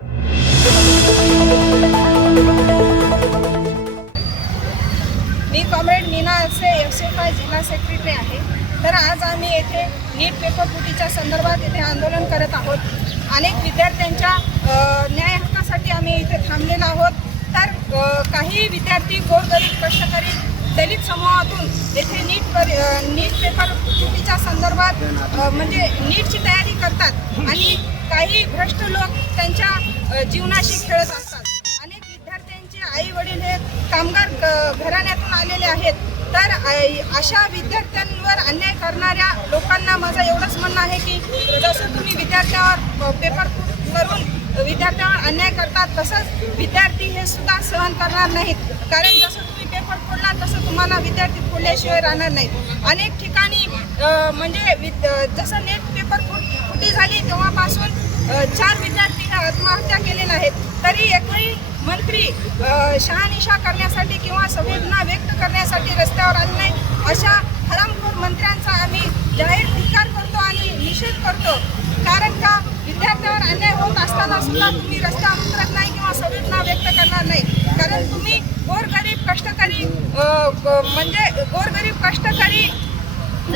मी comrade Meena असे FCFI जिल्हा secretary आहे। तर आज आम्ही येथे नीट पेपर फुटीच्या संदर्भात येथे आंदोलन करत आहोत। अनेक विद्यार्थ्यांच्या न्याय हक्कासाठी आम्ही इथे थांबलेलो आहोत। तर काही विद्यार्थी गोरगरीब कष्टकरी दलित समूहातून येथे नीट पेपर फुटीच्या संदर्भात म्हणजे नीटची तयारी करतात आणि काही भ्रष्ट लोक त्यांच्या जीवनाशी खेळत असतात। अनेक विद्यार्थ्यांचे आई वडील हे कामगार घराण्यातून आलेले आहेत। तर अशा विद्यार्थ्यांवर अन्याय करणाऱ्या लोकांना माझं एवढंच म्हणणं आहे की जसं तुम्ही विद्यार्थ्यावर पेपर करून विद्यार्थ्यावर अन्याय करतात तसंच विद्यार्थी हे सुद्धा सहन करणार नाहीत। कारण जसं तुम्ही पेपर फोडला तसं तुम्हाला विद्यार्थी फोडल्याशिवाय राहणार नाहीत। अनेक ठिकाणी म्हणजे जसं नेट पेपर फुटी झाली तेव्हापासून 4 विद्यार्थी हे आत्महत्या केलेल्या आहेत। तरी एकही मंत्री शहानिशा करण्यासाठी किंवा संवेदना व्यक्त करण्यासाठी रस्त्यावर आले नाही। अशा हरामखोर मंत्र्यांचा आम्ही जाहीर धिक्कार करतो आणि निषेध करतो। कारण का विद्यार्थ्यावर अन्याय होत असताना सुद्धा तुम्ही रस्त्यावर उतरत नाही किंवा संवेदना व्यक्त करणार नाही। कारण तुम्ही गोरगरीब कष्टकरी म्हणजे गोरगरीब कष्टकरी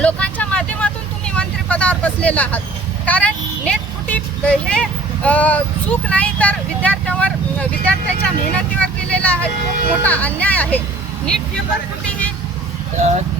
लोकांच्या माध्यमातून तुम्ही मंत्रिपदावर बसलेला आहात। कारण नेट फुटी हे चूक नाही तर विद्यार्थ्याच्या मेहनतीवर केलेला हा खूप मोठा अन्याय आहे। नीट पेपर फुटी ही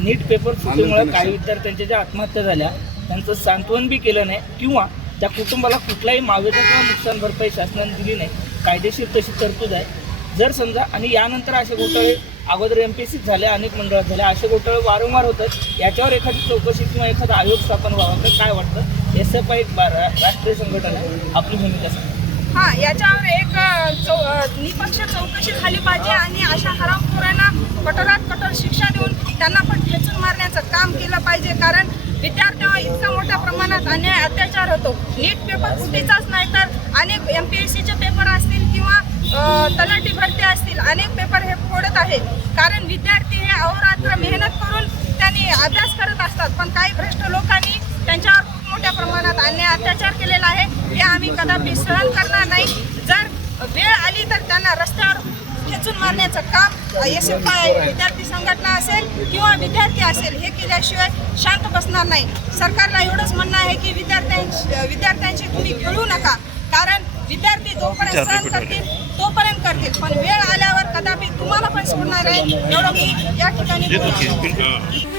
नीट पेपर फुटीमुळे काही विद्यार्थ्यांच्या ज्या आत्महत्या झाल्या त्यांचं सांत्वन बी केलं नाही किंवा त्या कुटुंबाला कुठलाही मावेजा किंवा नुकसान भरपाई शासनाने दिली नाही। कायदेशीर तशी तरतूद आहे। जर समजा आणि यानंतर असे घोटाळे अगोदर MPSC झाले, अनेक मंडळात झाले, असे घोटाळे वारंवार होतात। याच्यावर एखादी चौकशी किंवा एखादा आयोग स्थापन व्हावा तर काय वाटतं? SFI एक राष्ट्रीय संघटना आहे, आपली भूमिका सांगा। हां, याच्यावर एक निपक्ष चौकशी झाली पाहिजे आणि अशा हरामखोरांना कठोरात कठोर शिक्षा देऊन त्यांना पण ठेचून मारण्याचं काम केलं पाहिजे। कारण विद्यार्थ्यांवर इतका मोठ्या प्रमाणात अन्याय अत्याचार होतो। नीट पेपर फुटीचाच नाही तर अनेक MPSCचे पेपर असतील किंवा तलाठी भरती असतील, अनेक पेपर हे फोडत आहेत। कारण विद्यार्थी हे अहोरात्र मेहनत करून त्यांनी अभ्यास करत असतात, पण काही भ्रष्ट लोकांनी त्यांच्यावर खूप मोठ्या प्रमाणात अन्याय अत्याचार केलेला आहे। हे आम्ही कदापि सहन करणार नाही। जर वेळ आली तर त्यांना रस्त्यावर खेचून मारण्याचं काम SFI विद्यार्थी संघटना असेल किंवा विद्यार्थी असेल हे केल्याशिवाय शांत बसणार नाही। सरकारला एवढंच म्हणणं आहे की विद्यार्थ्यांशी तुम्ही खेळू नका। कारण विद्यार्थी जोपर्यंत सहन करतील तोपर्यंत करतील, पण वेळ आल्यावर कदापि तुम्हाला पण सोडणार आहे एवढं मी या ठिकाणी बोलतो।